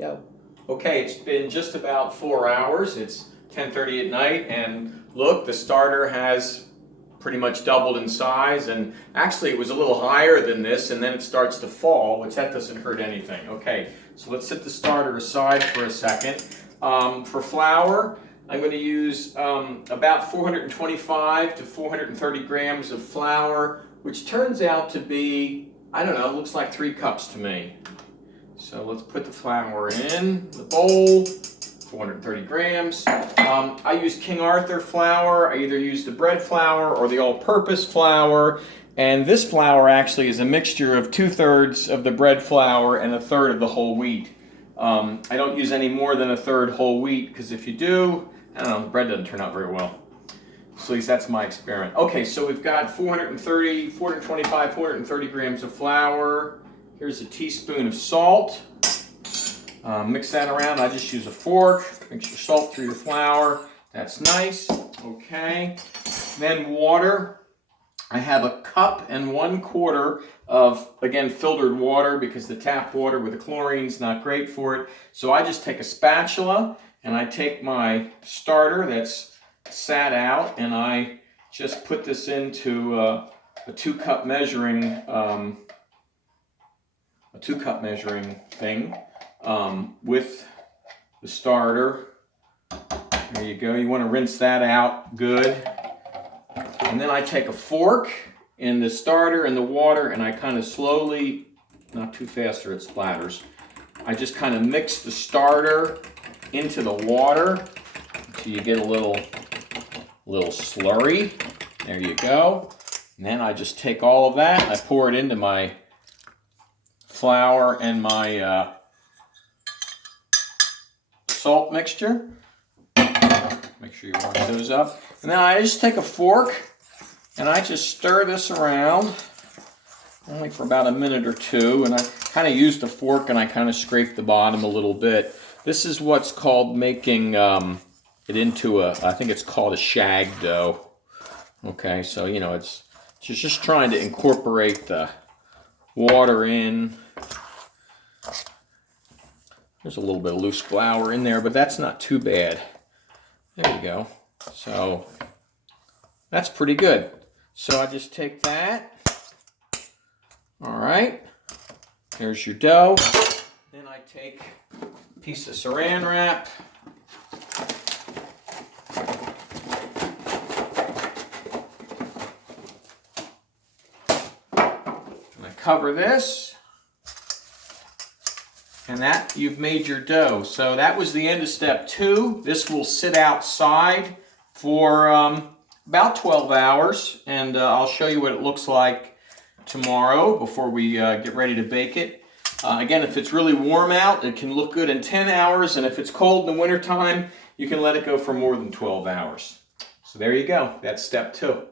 Go. Okay, it's been just about 4 hours. It's 10:30 at night, and look, the starter has pretty much doubled in size, and actually it was a little higher than this, and then it starts to fall, which that doesn't hurt anything. Okay, so let's set the starter aside for a second. For flour, I'm going to use about 425 to 430 grams of flour, which turns out to be, I don't know, looks like 3 cups to me. So let's put the flour in the bowl, 430 grams. I use King Arthur flour. I either use the bread flour or the all-purpose flour. And this flour actually is a mixture of 2/3 of the bread flour and 1/3 of the whole wheat. I don't use any more than 1/3 whole wheat, because if you do, I don't know, the bread doesn't turn out very well. So at least that's my experiment. Okay, so we've got 425, 430 grams of flour. Here's a teaspoon of salt. Mix that around. I just use a fork. Mix your salt through your flour. That's nice. Okay. Then water. I have 1.25 cups of, again, filtered water, because the tap water with the chlorine is not great for it. So I just take a spatula and I take my starter that's sat out, and I just put this into a 2-cup measuring thing with the starter. There you go. You want to rinse that out good. And then I take a fork in the starter and the water, and I kind of slowly, not too fast or it splatters, I just kind of mix the starter into the water until you get a little slurry. There you go. And then I just take all of that, I pour it into my flour and my salt mixture. Make sure you wash those up. And then I just take a fork and I just stir this around, only for about a minute or two, and I kind of use the fork and I kind of scrape the bottom a little bit. This is what's called making it into I think it's called a shag dough. Okay, so you know, it's just trying to incorporate the water in. There's a little bit of loose flour in there, but that's not too bad. There you go. So that's pretty good. So I just take that. All right. There's your dough. Then I take a piece of saran wrap. And I cover this. And that, you've made your dough. So that was the end of step 2. This will sit outside for about 12 hours. And I'll show you what it looks like tomorrow before we get ready to bake it. Again, if it's really warm out, it can look good in 10 hours. And if it's cold in the wintertime, you can let it go for more than 12 hours. So there you go. That's step 2.